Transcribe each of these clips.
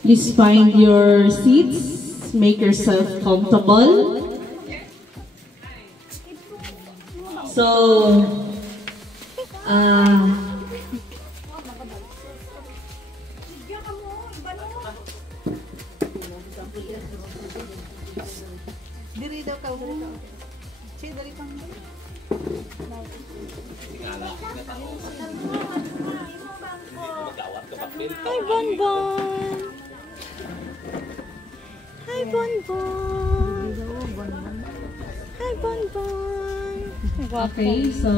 Please find your seats, make yourself comfortable. So, diri daw ka, diri ka. Sige, diri pang. Hi, Bonbon! Hi, Bonbon! Hi, Bonbon! okay, so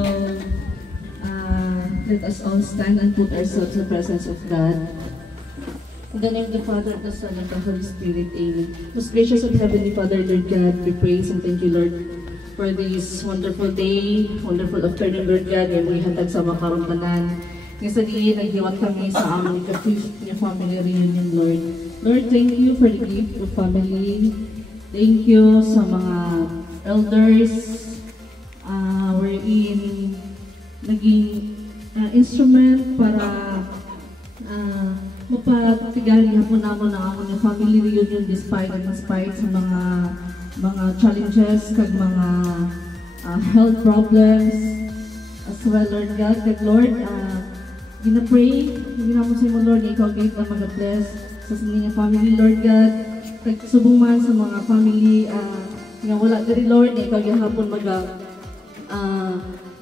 let us all stand and put ourselves in the presence of God. In the name of the Father, the Son, and the Holy Spirit, Amen. Most gracious and Heavenly Father, Lord God, we praise and thank you, Lord, for this wonderful day, wonderful afternoon, Lord God, when we hatag sa makarong tanan. Ngayon sa diin, naghiwat kami sa aming ka-5th niya family reunion, Lord. Lord, thank you for the gift of family. Thank you sa mga elders, wherein naging instrument para mapatigali hapon naman ang aming family reunion despite sa mga challenges kag mga health problems as well, Lord God. Kag Lord, gina-pray, ginamon sa imo, Lord, na ikaw gate na mag-bless sa sininyo family, Lord God. Kag subong man sa mga family nga wala diri, Lord, na ikaw gihapon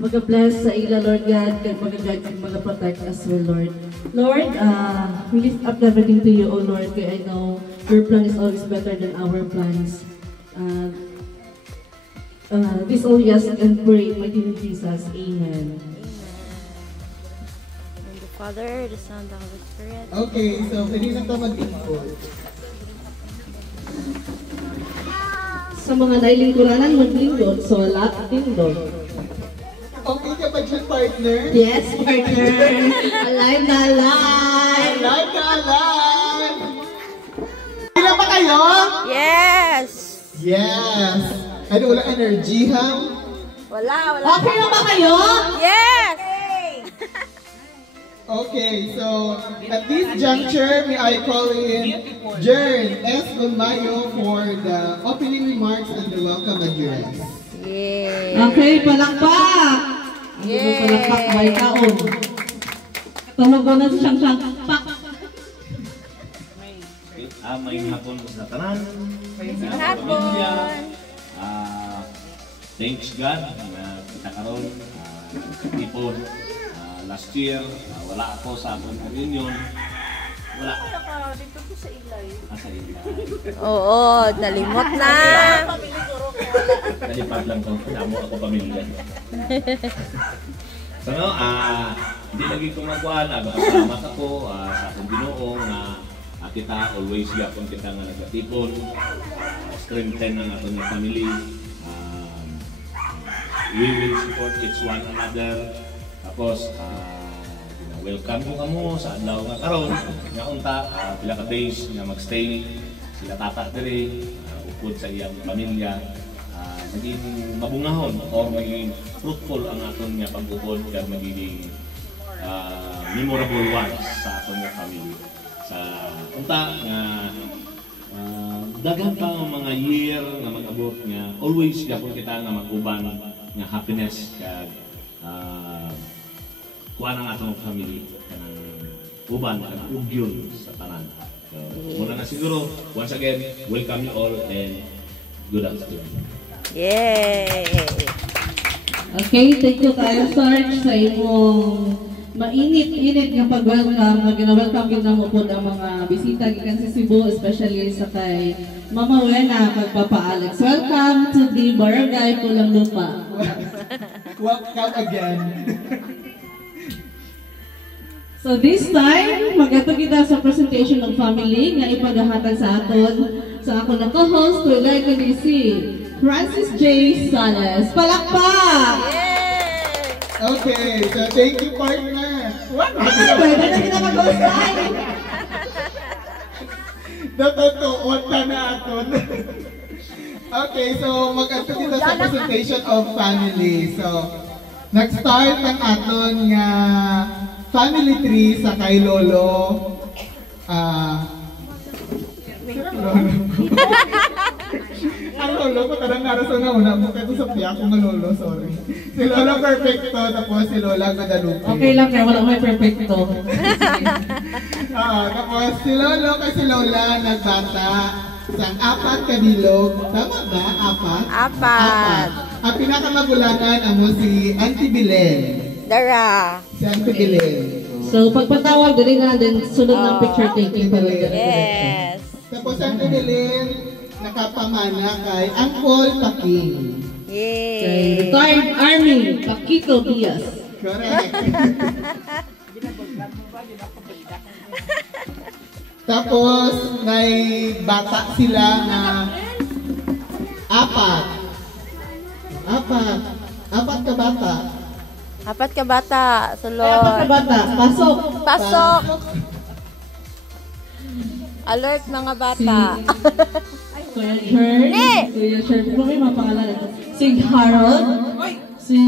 mag-bless sa ila, Lord God, kag mag-guide kag mag-protect as well, Lord. Lord, we lift up everything to you, O Lord, kaya I know your plan is always better than our plans. This all yes and pray in my name of Jesus. Amen. And the Father, the Son, the Holy Spirit. Okay, so pwede na ito mag-input. Sa mga nailingkuranan, maglingkod. So, wala, tindog. Okay ka ba dyan, partner? Yes, partner! Alive na alive! Alive na alive! Ilan ba kayo? Yes! Yes! Ano, wala energy, ha? Wala. Okay na ba kayo? Yes! Okay, so at this juncture, may I call in Jern S. Gunmayo for the opening remarks and the welcome address. Yay! Okay, palakpak! Hindi mo palakpak, may taon. Tulog ko na siyang pak. May hapon sa tanan. May hapon. Thanks God na kita karon ipon last year wala ako sa akong reunion. Wala ka dito ko sa Ilay. Sa Ilay. Oo, nalimot na. Nalipad lang ko damo ako pamilya. So no, hindi lagi ko magkuhan, salamat ako sa akong Ginoo na kita always gapon kita nga nagatipon, strengthen ang atong family. We will support each one another. Tapos, welcome ko kamo sa adlaw nga karon nga unta pila ka days nga magstay sila tata diri upod sa iyang pamilya, maging mabungahon or maging fruitful ang aton nga pag-upod kag magiging memorable ones sa aton nga family. Sa unta nga daghan pa ang mga year nga mag-abot nga always gyapon kita nga mag-uban nga happiness kag kuha ng atong family kanang uban kanang ugyon sa tanan. So muna na siguro, once again, welcome you all and good afternoon. Yay! Okay, thank you kayo, Sarge, sa imong mainit-init nga pag-welcome, nga gina-welcome yun na mo po ang mga bisita gikan sa Cebu, especially sa kay Mama Wena, kag Papa Alex. Welcome to the Barangay Pulang Lupa. Welcome again. So this time, mag-ato kita sa presentation ng family nga ipagahatag sa aton sa ako na co-host to elect si Francis J. Salas. Palakpak! Okay, so thank you, partner. What? Pwede na kita mag-hostay! Natutuot na aton. Okay, so mag-ato kita sa presentation of family. So, nag-start ang aton nga family tree sa kay Lolo Ang lolo ko, tarang naraso na una mo. Kaya sa piya ko lolo, sorry. Si Lolo Perfecto, tapos si Lola Guadalupe. Okay lang kaya wala may perfecto. Tapos si Lolo kay si Lola nagbata sang 4 kabilog. Tama ba? 4? 4. Ang pinakamagulanan amo si Auntie Belen. Dara. Si Auntie Belen. So pagpatawag dali na din sunod ng picture taking para Yes. Tapos ang Belen nakapamana kay Uncle Paking. Yay. Retired Army, Paquito Diaz. Correct. Tapos may bata sila na 4 ka bata. 4 ka bata. Ay, Sulod. apa ka bata? Pasok. Pasok. Alert mga bata. Kuya Chern. Kuya Chern. Kung may mga pangalan. Si Harold. Si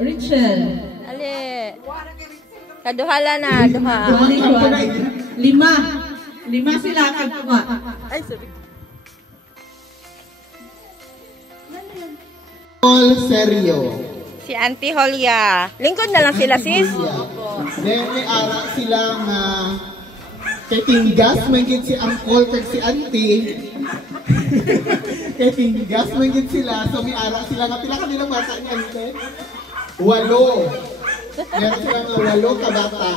Richel. Ali. Kaduhala na. Duha. Lima sila kagwa. Ay, sabi. All Serio. Si Auntie Holia. Lingkod na lang sila, sis. Then may ara sila na kay Tinggas man gid si Uncle kag si Auntie. Kay Tinggas man gid sila, so may ara sila nga pila kanilang bata ni Auntie? 8. Meron sila nga 8 ka bata.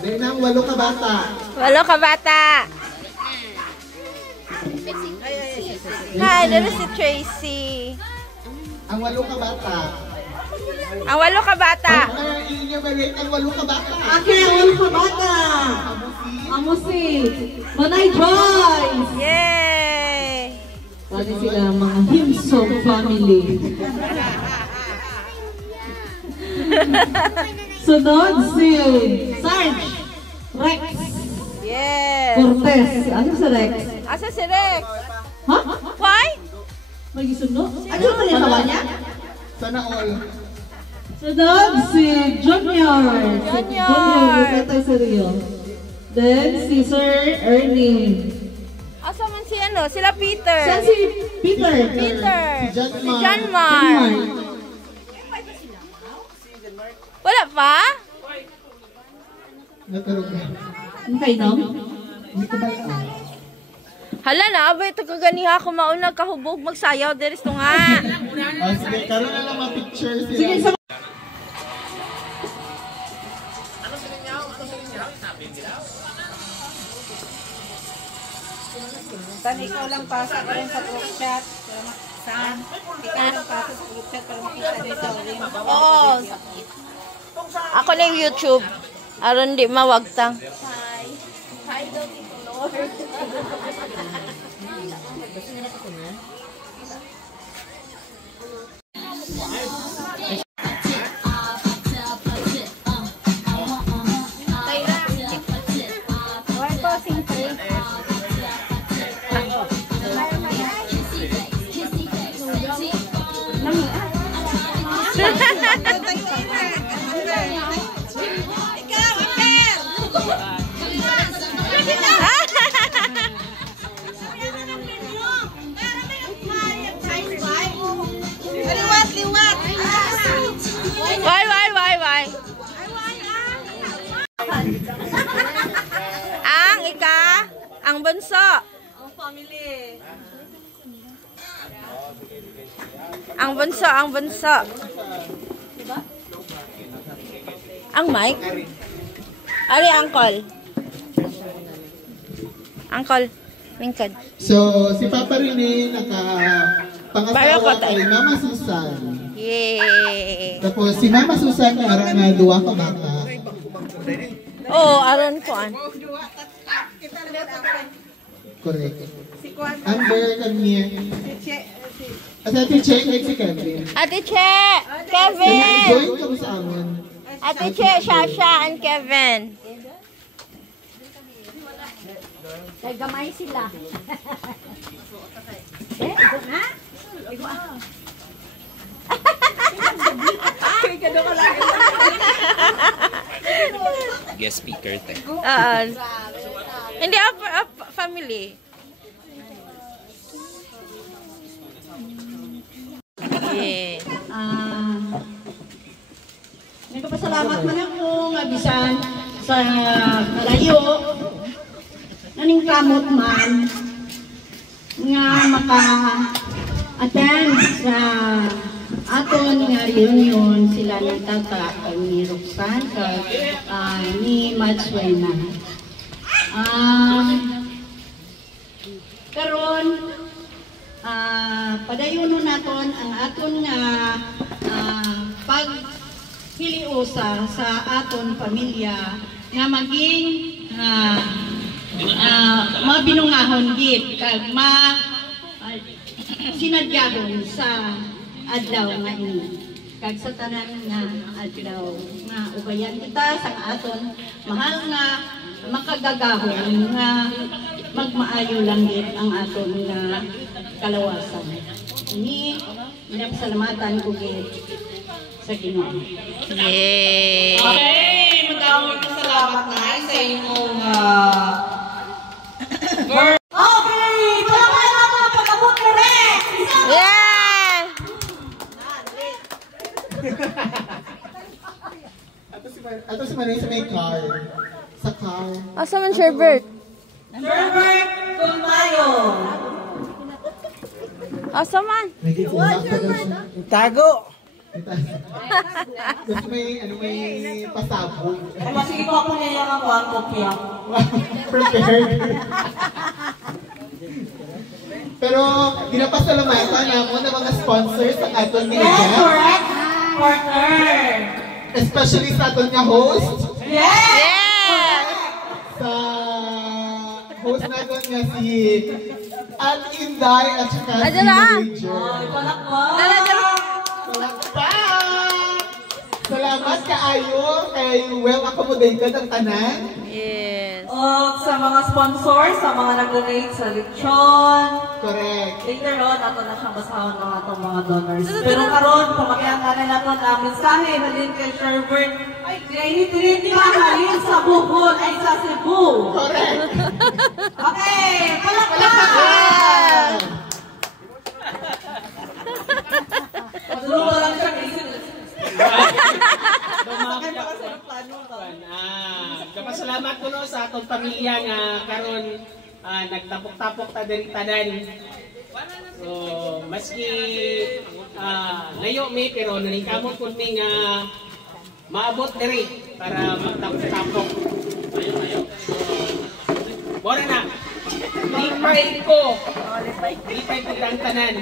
Then ang 8 ka bata. 8 ka bata. Hi, there si Tracy. Ang 8 ka bata. Ang 8 ka bata. Inyo ba rate ang 8 ka bata? Okay, ang ka bata. Amo si Manay Joyce. Yay! Pwede sila mga Himsong family. Sunod si Sarge Rex Yes! Cortez. Ano sa Rex? Asa si Rex? Ha? Why? May gisundo? Ano ba yung kawa niya? Sana all. Sunod si Junior. Si Junior. Junior, Tatay Sergio. Then si Sir Ernie. Asa man si ano? Sila Peter. Saan si Peter? Peter. Si Si John Mar. Wala pa? Natulog ka. Ang kainom? Hindi ko ba Hala na, abay ito kaganiha ako mauna kahubog magsayaw. There is to nga. Sige, karoon na lang ma-picture sila. Sige, sa Tan, ikaw lang pasok rin sa group chat. Saan? Ikaw lang pasok sa group chat para makita dito. Oo. Ako na yung YouTube. Aron di mawagtang. Hi daw dito, Lord. Liwat! Why? Ang ika, ang bunso. Ang family. Ang bunso. Ang mic. Ari, uncle. Uncle, lingkod. So, si Papa Rene Para nakapangasawa ko tayo. kay Mama Susan. Yay! Tapos si Mama Susan ara na 2 ka bata. Oh, aron ko an. Correct. Si Kwan. Under kami. Asa ati check si Kevin. Ate Che, Join Kevin. ka mo sa amin. Ate Che, Shasha, and Kevin. Kay gamay sila. Guest speaker, te. Hindi, family. Yeah. Nagpapasalamat man ako nga bisan sa kalayo naning kamot man nga maka-attend sa aton nga reunion sila ng tata ni Roxanne ni Matswena. Karon padayonon naton ang aton nga paghiliusa sa aton pamilya nga maging mabinungahon gid kag sinadyahon sa adlaw nga ini kag sa tanan nga adlaw nga ubayan kita sa aton mahal nga makagagahon nga magmaayo lang gid ang aton nga kalawasan. Ini pinapasalamatan ko gid sa Ginoo. Yay! Okay, madaming salamat na sa inyong okay, palaman na mga pag-abot na rin! Yeah! Ato si Manay sa may car. Sa car. Asa man, Sherbert? Sherbert Kumayo! Asa man? Tago! Gusto may pasabog. Sige ko ako niya yung ako ang kopya. Prepared. Pero ginapasalamatan ako ng mga sponsors sa aton nga Yes, correct! Partner! especially sa aton nga host. Yes! Yeah! Sa host natin nga si Al Inday at saka si Major. Palakpak! Salamat kaayo kay well accommodated ang tanan. Yes. O sa mga sponsors, sa mga nag-donate sa lechon. Correct. Later on, ato na siyang basahon ng atong mga donors. Pero karon, pamakihan ka na nato ang mensahe halin kay Sherbert. Ay, tinit ka halin sa Bohol ay sa Cebu. Correct. Okay, palakpak! Tulungan lang siya kasi. Kapasalamat ko no sa atong pamilya nga karon nagtapok-tapok ta diri tanan. So maski layo mi pero naningkamot pud mi nga maabot diri para magtapok-tapok. Bora na. Lipay ko ang tanan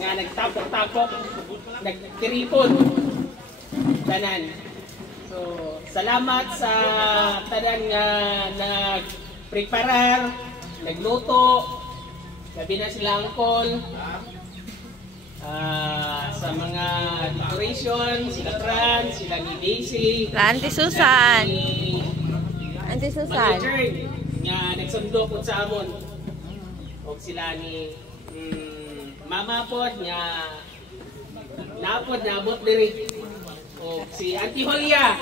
nga nagtapok-tapok, nagtiripon tanan. So, salamat sa tanan nga nagpreparar, nagluto, gabi na sila angkol, sa mga decoration, sila Fran, sila ni Daisy, Auntie Susan. Auntie Susan. manager nga nagsundo po sa amon. O sila ni Mama pod nga naapod, naabot diri. O si Auntie Holia.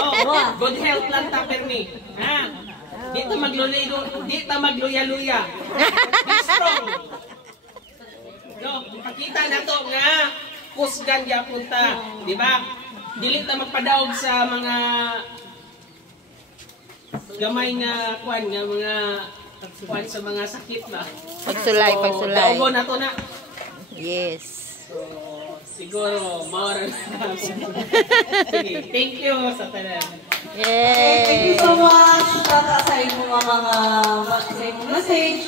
Oh, good health lang ta permi. Ha? Di ta magluya-luya. Be strong. No, pakita na to nga kusgan gyapon ta, di ba? Dili ta magpadaog sa mga gamay nga kwan nga mga kwan sa mga sakit ba. Pagsulay, So, pagsulay. daogon na to na. Yes. So, siguro, more. Sige, thank you sa tanan. Yay! Thank you so much Tata sa inyong message.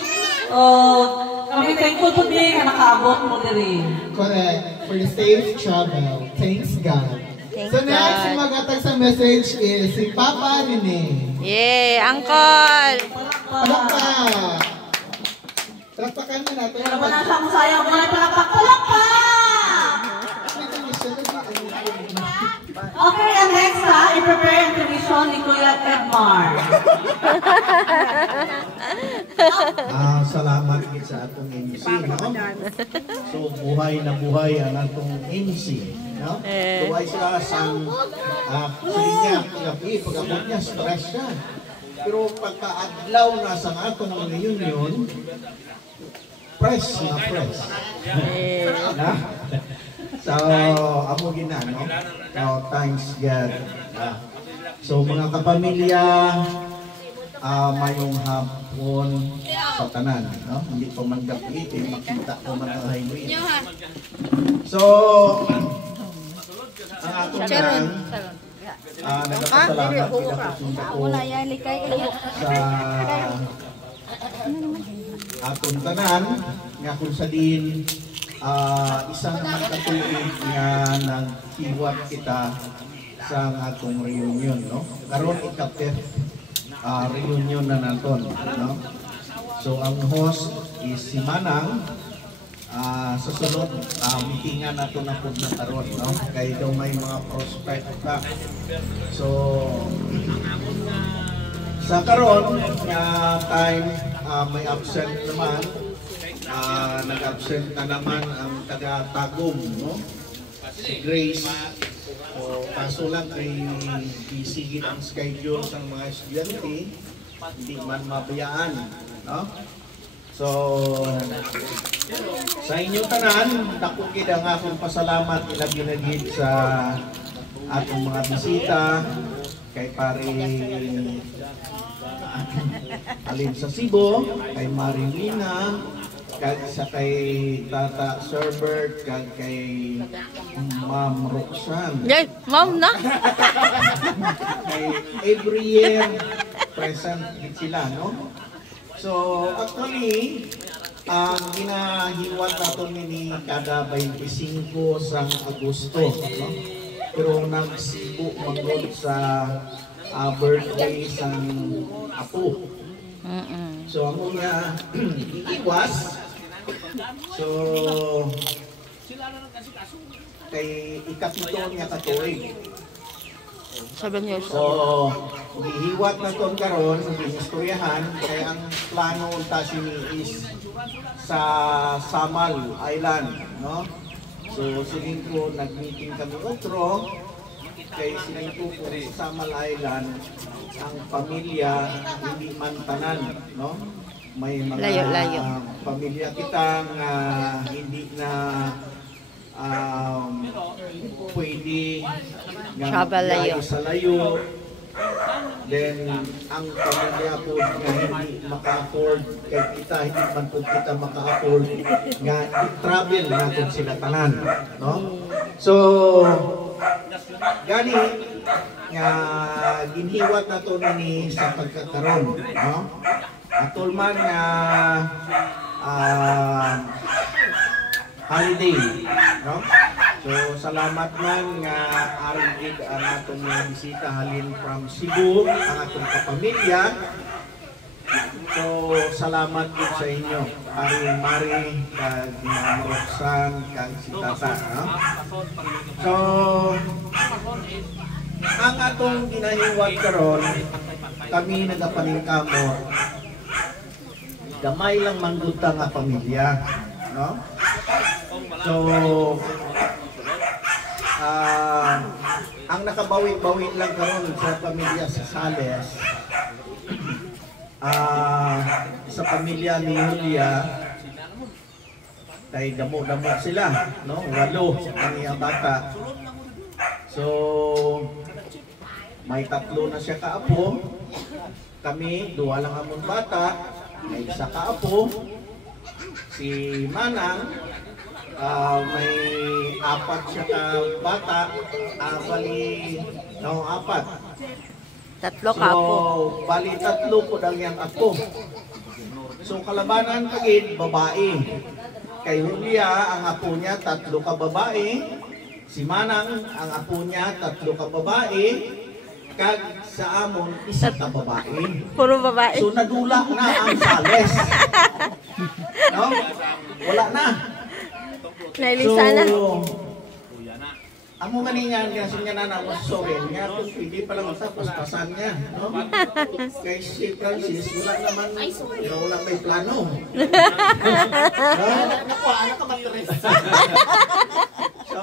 Kami thankful po din na nakaabot mo diri. Correct. For the safe travel. Thanks God. Thank So next, God. yung magatag sa message is si Papa Rene. Yay! Uncle! Palakpak! Palakpakan na natin. Pero ba na siya mo sayaw? Mga palakpak! Okay, and next i-prepare ang tuition ni Kuya Edmar. Salamat sa atong MC, no? So, buhay na buhay ang atong MC, no? Buhay sila sa linya, pag-abot niya, stress siya. Pero pagka-adlaw na sa atong reunion, press na press. Na? So, amo gina, no? So, thanks God. So, mga kapamilya, mayong hapon sa tanan, no? Hindi pa man gabi, makita ko man ang highway. So, ang atong tanan, nagpasalamat pinapasunda ko sa atong tanan, nga kung sa din, isang naman katuig nga naghiwat kita sa atong reunion, no? Karon ikapit reunion na naton, no? So ang host is si Manang. Sa sunod, meetingan nato na po na karon, no? Kaya daw may mga prospect pa. So sa karon nga time, may absent naman. Nag-absent na naman ang taga-Tagum, no? Si Grace. So, kaso lang kay busy ang schedule ng mga estudyante, hindi man mabayaan, no? So, sa inyong tanan, dako gid ang akong pasalamat ilagi sa atong mga bisita kay pare alin sa Cebu, kay Marilina, kay Tata Sherbert, kay Ma'am Roxanne. Yay, Ma'am na. Kay every year present din sila, no? So actually, ang ginahiwat nato ni kada 25 sa Agosto, no? Pero nagsibo magod sa birthday sa apo. So ang mga iwas. So kay ikapito niya katuig. 7 years So gihiwat na ton karon ginistoryahan kay ang plano unta sini is sa Samal Island, no? So sining ko nag-meeting kami otro kay sining ko sa Samal Island ang pamilya hindi man tanan, no? May mga layo. Pamilya kitang hindi na pwede layo sa layo. Then ang pamilya po nga hindi maka-afford kay kita, hindi man po kita maka-afford nga i-travel natin sila tanan, no? So gani nga ginhiwat na to ni sa pagkakaroon, no? Atol man nga holiday, no? So salamat man nga arigid ang atong mga bisita halin from Cebu, ang atong kapamilya. So salamat din sa inyo, Mari, kag Ma'am Roxanne, kag si Tata, no? So ang atong ginahiwat karon, kami nagapaningkamot, gamay lang mangguta nga pamilya, no? So ang nakabawi-bawi lang karon sa pamilya sa Sales, sa pamilya ni Julia, kay damo-damo sila, no? 8 ang iyang bata. So may 3 na siya kaapo, kami 2 lang among bata, may 1 kaapo, si Manang may 4 siya ka bata, bali 4. 3 kaapo. So bali 3 po dang yang apo. So kalabanan kagid babae. Kay Julia ang apo niya 3 ka babae. Si Manang ang apo niya 3 ka babae. Kag sa amon 1 ka babae. Puro babae. So nadula na ang Sales. No? Wala na. Nailisa na. So amo maningan kasi nga na sorry nga kung pwede pa lang tapos pasan niya, no? Kay si Francis wala naman, wala may plano. Nakuha, anak ka matres. So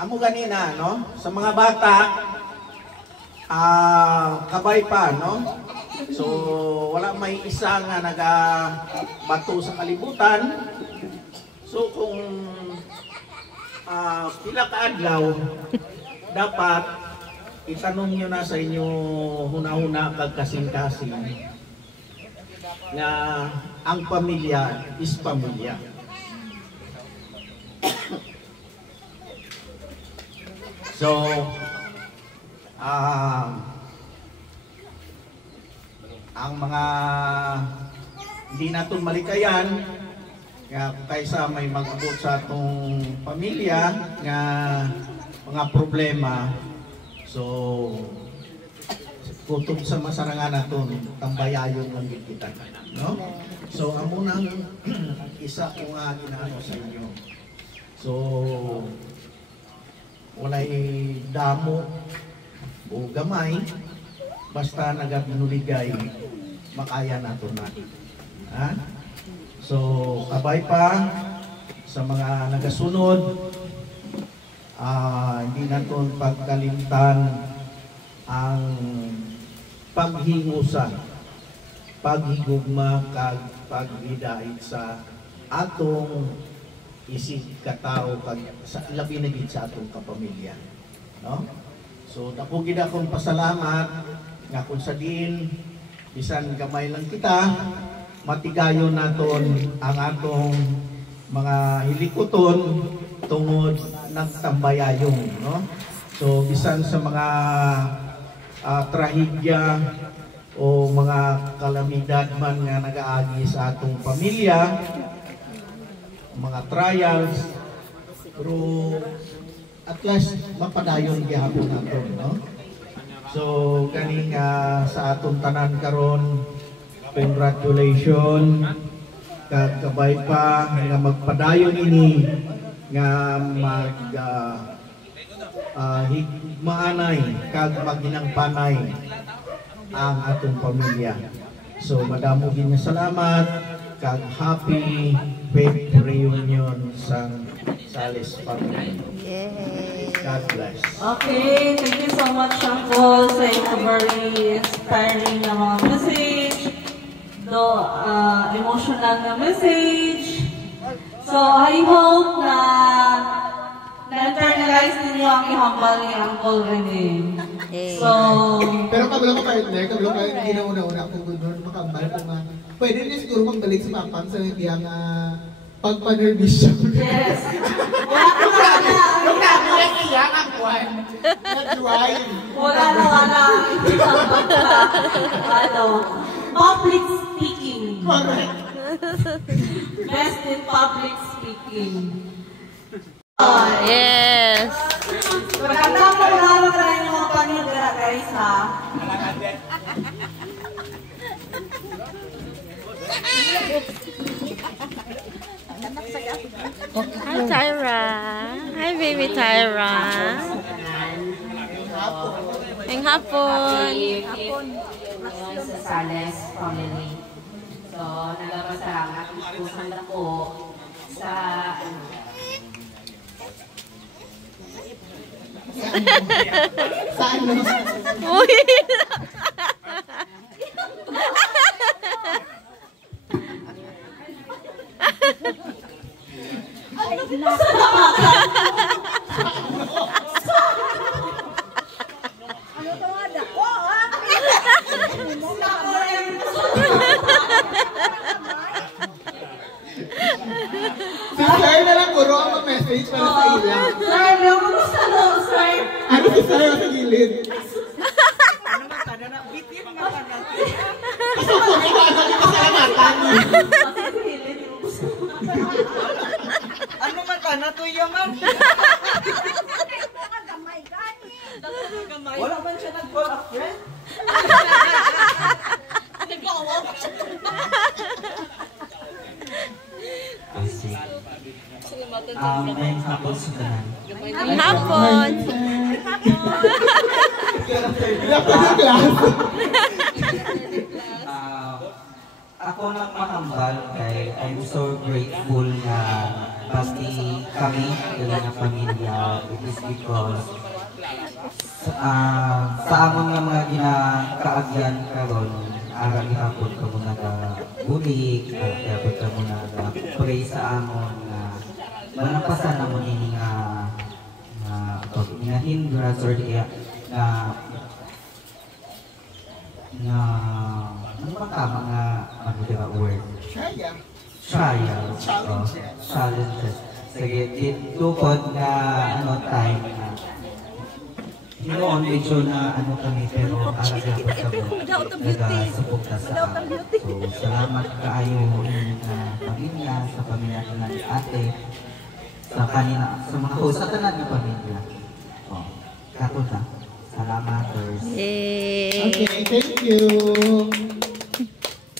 amo ganina, no? Sa mga bata, kabay pa, no? So, wala may isa nga nagabato sa kalibutan. So, kung pila ka adlaw, dapat itanong nyo na sa inyo huna-huna kag kasing-kasing na ang pamilya is pamilya. So, ang mga hindi natin malikayan, kaysa may mag-abot sa atong pamilya nga mga problema, so kutob sa masarangan naton tambayayon lang kita, no? So ang unang isa ko nga ginaano sa inyo, so walay damo o gamay, basta nagabinuligay makaya naton na, ha? So kabay pa sa mga nagasunod, hindi naton pagkalimtan ang paghingusa, paghigugma kag paghidait sa atong isig katao kag sa labi na gid sa atong kapamilya, no? So dako gid akong pasalamat nga kung sa diin bisan gamay lang kita, matigayon naton ang atong mga hilikoton tungod nagtambayayon, no? So bisan sa mga trahedya o mga kalamidad man nga nagaagi sa atong pamilya, mga trials, pero at last mapadayon gihapon naton, no? So kaning sa atong tanan karon, congratulations kag kabay pa nga magpadayon ini nga higmaanay kag maginangpanay ang atong pamilya. So madamo gid nga salamat kag happy faith reunion sa Sales family. God bless. Okay, thank you so much, Uncle, sa inyong very inspiring na mga message, emotional na message. So, I hope na na-internalize ninyo ang ihambal ni Uncle Rene. So, pero kabalo ka partner, kabalo ka hindi na una-una kung gano'n makambal kung pwede rin siguro magbalik sa papang sa biyang pagpanervis siya. Yes. Wala ko na. Wala na. Public speaking. Correct. Best in public speaking. Yes. Magandang pag-aaral ka rin yung mga panigara, guys, ha? Hi, Tyra. Hi, baby Tyra. Ang hapon. Sa Sales family. So, nagpasalamat po sa po sa Saan mo? Uy! Si Sir na lang puro ang message para sa ila. Sir, kumusta no, sir? Ano si Sir sa gilid? Gusto ko may kasal yung pasalamatan. Ano man ka na to yaman? Wala man siya nag-call a friend? Ngayong hapon sa tanan. Ang hapon. Ako lang makambal kay I'm so grateful na pati kami, dala na pamilya, it is because sa sa amon nga mga ginakaagyan karon aral gihapon ka mo nagabulig kaya pud ka mo nagapray sa amon nga manapasan na mo nini nga hindrance or kaya na ano ba tama nga ano diba word? Challenges. Sige, tukod nga ano time na noon medyo na ano kami pero alaga ko sa nagasuporta sa amin. So salamat kaayo na pamilya, sa pamilya ng ate, sa kanina, sa mga sa tanan ng pamilya. Oh, kapon na. Salamat. Okay, thank you.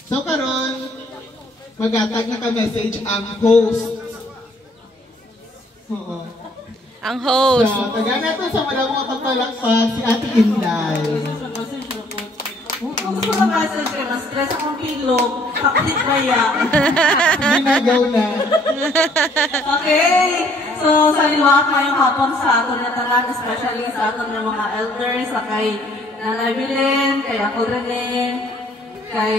So karon magatag na ka-message ang host. Oo. Ang host. So, taga na to sa mga pagpalakpak si Ate Inday. Kung gusto ka message ka, na-stress akong pilog, kapit kaya. Ginagaw na. Okay. So, sa liwak ngayong hapon sa aton na tanan, especially sa aton ng mga elders, sa kay Nanay Belen, kay ako Rene, kay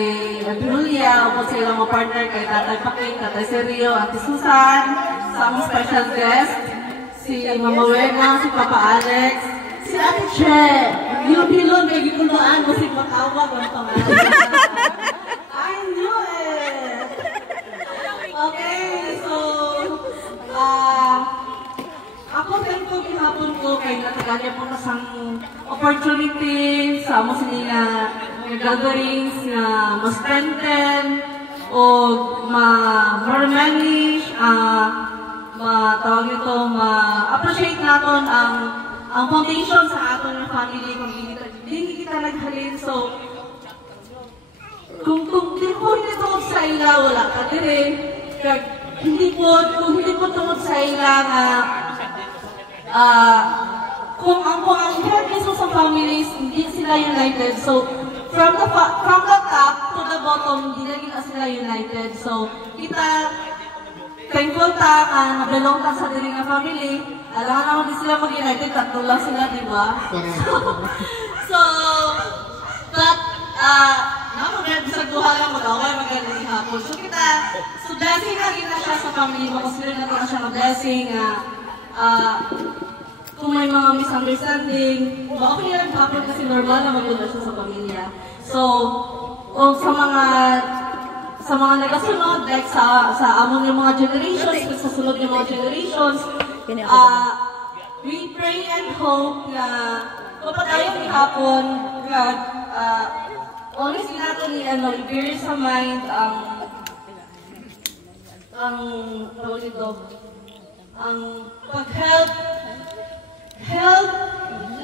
Julia, o sa ilang mga partner, kay Tatay Paking, Tatay Sergio, Ate Susan, sa aming special guest, si Mama Wena, si Papa Alex, si Ate Che, yung hilon, may gikulaan mo si Matawag, ang pangalan. I knew it! Okay, so, ako thankful kinapon ko kay nataganya po na sang opportunity sa amo sa nila gatherings na ma-strengthen o ma-replenish, tawag nito, ma-appreciate natin ang foundation sa aton ng family kung hindi kita naghalin. So, kung di po nito sa ila, wala ka dire. Kung hindi po tungod sa ila nga kung ang hirap mismo sa families, hindi sila united. So, from the top to the bottom, hindi na gina sila united. So, kita thankful ta, nabilong ta sa diri nga family. Alam naman di sila mag-united, tatlo lang sila, di ba? So, but, naman sa duha lang mag-away, magaling hapon. So, blessing na gina siya sa family mo, kasi rin natin na siya mag-blessing, kung may mga misunderstanding, okay lang hapon kasi normal na magpunta siya sa pamilya. So, sa mga nagasunod, like sa amon yung mga generations, sa sunod yung mga generations, we pray and hope na kapatayon ni hapon, God, always natin i-bear sa mind ang pag-help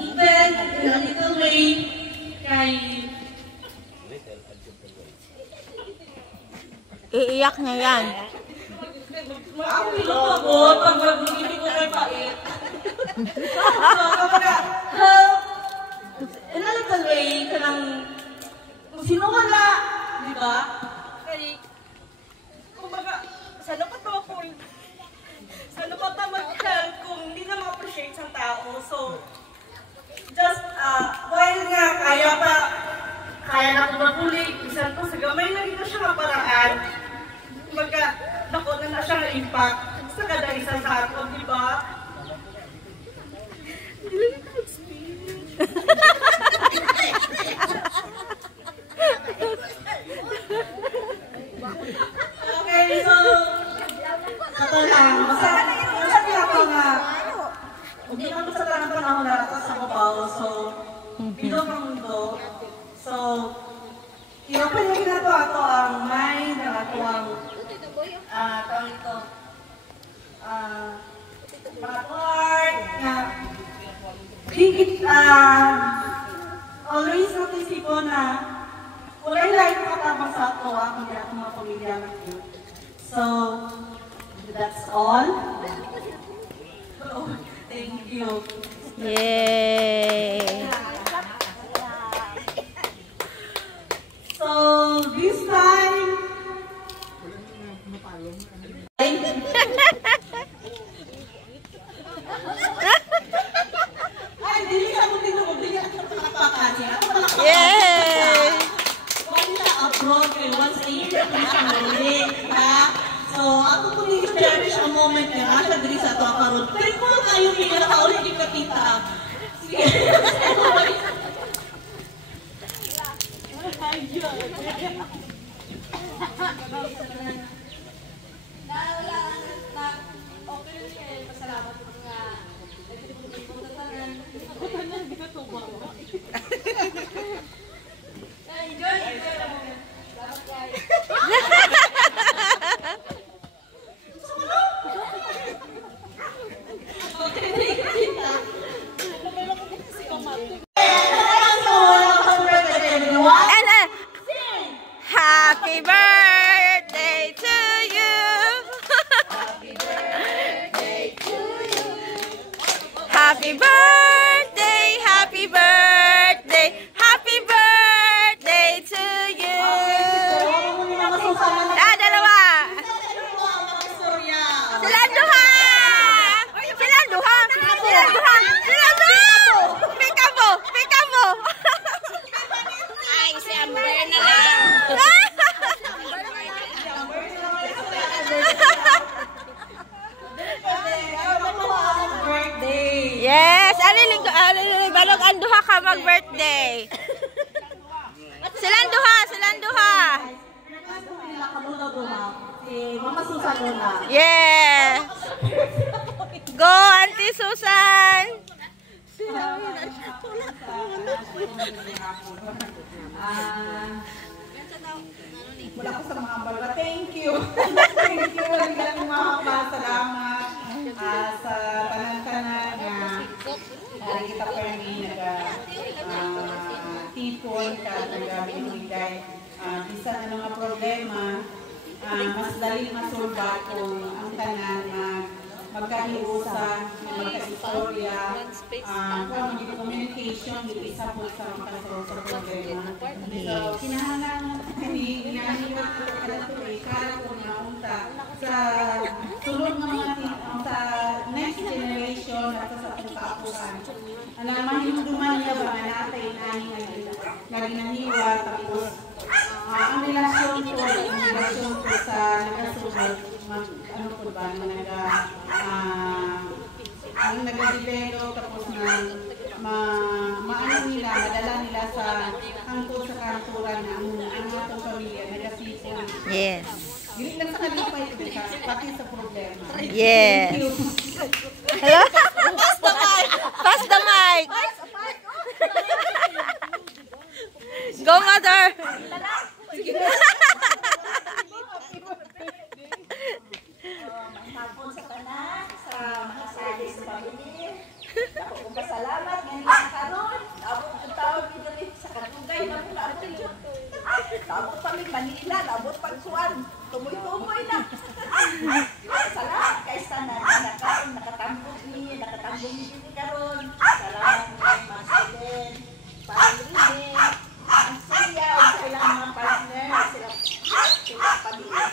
even in a little way kay iiyak niya yan. Ang pilot pag mag-ibig ko kay pait. So, kapag help in a little way kanang sino wala, di ba? Kay kumbaga sa lupat na mag-help kung hindi na ma-appreciate sa tao. So, just, while nga kaya na kumapuli, isan ko sa gamay na dito siya nga paraan. Kumbaga, nako na siya na impact sa kada isa sa ato, di ba? Hindi lang ito mag-speak. Okay, so, ito lang. Masabi ako nga, hindi naman sa tanang panahon na ako sa kabaw. So, bilog ang mundo. So, i-open na ato ang mind, ang ato ang, tawag ito, mga heart, na, always natin sipon na, wala yung katabang sa ato, kundi ato mga pamilya natin. So, that's all. Oh, thank you. Yay! So, this time, ay, dili ako tinawag, dili ako nakakapakan. Yay! Once siya abroad, kaya once a year, kaya siya mali, ha? So, ako po yung cherish ang moment niya, siya diri sa ito ang karoon. Pero kung kayo niya, nakaulit yung kapita. Sige. Happy birthday to you. Happy birthday to you. Happy birthday, happy birthday, happy birthday to you. Dalawa. Silang duha. Silang duha. Silang duha. Silang duha. Pika mo. Ay, si Amber na lang. Yes, balog ang duha ka mag-birthday. Silang duha. Mama Susan muna. Yeah. Go, Auntie Susan. Mula ko sa mga baga, thank you. Thank you. Hanggang mga salamat sa panantanan na kita pa rin nag-tipon ka nag-binigay. Bisa na mga problema, mas dali masulba kung ang tanan na magkaiusa, magka-istorya, kung hindi communication, hindi isa po sa makasolve sa problema. So, kinahanglan hindi ginagawa ko kada tuloy, kala ko naunta sa sulod ng mga sa next generation at sa pagkaapuran. Ang mahinduman niya ba na natay na ginaniwa, tapos ang relasyon ko sa nagasunod, ano po ba, nag-develop, tapos maano nila, madala nila sa hangtod sa kanturan na ang atong pamilya, nagasipon. Yes. Gilit lang sa kanila pa ito, pati sa problema. Yes. Hello? Pass the mic. Go, mother. Hapon sa tanan, sa mga service family. Ako kong pasalamat ngayon na karon. Abot ang tawag dito sa katugay na mula ang tiyo. Abot kami Manila, abot pagsuan. Tumoy-tumoy na. Salamat kay sana na karon nakatambong ni karon. Salamat kay Mas Eden, Pangilin, ang siya, sa ilang mga partner, sila pamilya.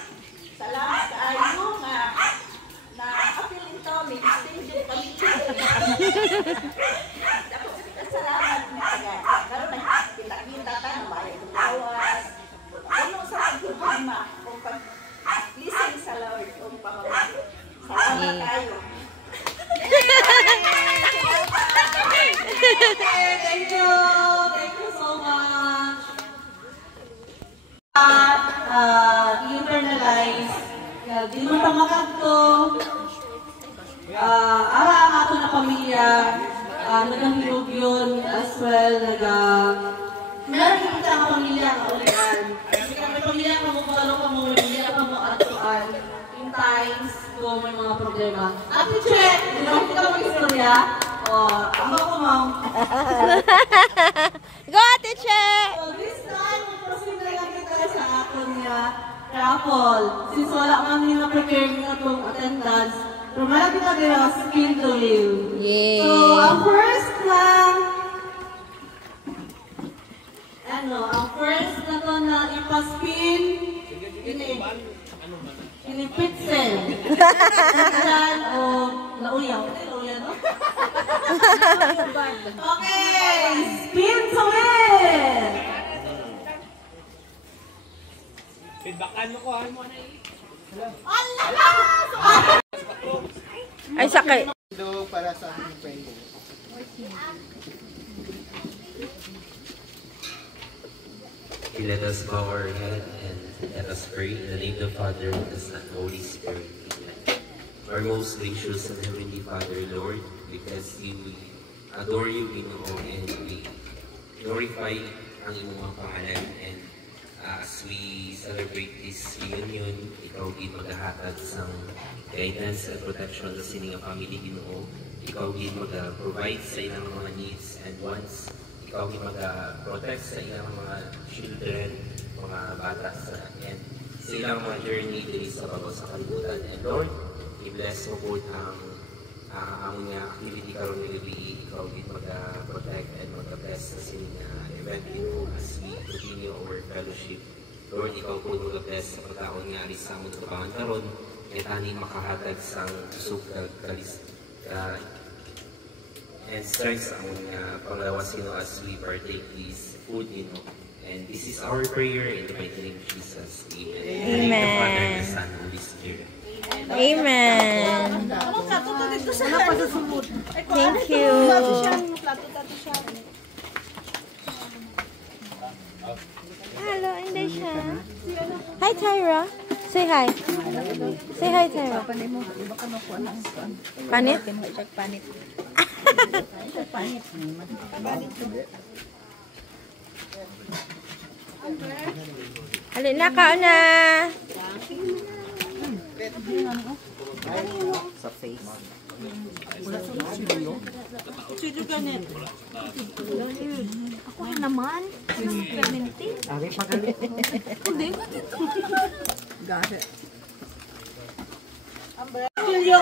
Salamat sa ayo nga na-appeal ito, may distinction kami. Salamat na agad. Karoon na kita-kita ka na may lawas. Ano sa pagkukama o pag-listen sa Lord o pamamahal. Salamat kayo. Thank you so much. Internalize, di mo tamakad to, ara ang ato na pamilya, nagahilog yun as well, meron kita ang pamilya ang ulian. Kasi kami pamilya ang mamubalo ka mo, pamilya ka mo atuan, in times kung may mga problema. Ate Che, di naman kita mag-istorya, ang ako ma'am. Go, Ate Che! So this time, proceed na lang kita sa ako niya raffle. Since wala man nila prepare nga itong attendance, pero malaki na kayo spin to live. Yay! So, ang first na to na ipaspin, pinipitzel. Diyan o lauyaw. Lauyaw, no? Okay, spin to win! Ay, sakay. Para sa ating friend. Let us bow our head and let us pray in the name of the Father, and the Son, and the Holy Spirit. Amen. Our most gracious and heavenly Father, Lord, because we adore you, Ginoo, and we glorify ang iyong mga pangalan, and as we celebrate this reunion, ikaw din maghahatag sa guidance and protection sa sining family, Ginoo. Ikaw din mag-provide sa ilang mga needs and wants. Ikaw din mag-protect sa ilang mga children, mga bata and sa ilang mga journey dito sa bago sa kalibutan. And Lord, i-bless mo po ang activity karon ng gabi. Ikaw din mag-protect and mag-bless sa sining event dito as we continue our fellowship. Lord, ikaw po mag-bless sa pagkaon nga alis sa among tubangan karon kaya tanin makahatag sa usok and strength sa among panglawas as we partake this food, and this is our prayer in the mighty name of Jesus. Amen. Amen. The Father, the Son, and the Holy Spirit. Amen. Thank you. Hello, hindi siya. Hi, Tyra. Say hi. Say hi, Tyra. Panit? Panit. Halin na, kaon na. Sa face. Sino ganit? Ako naman. Clementine. Ari pa galit. Hindi ko dito. Gase. Julio.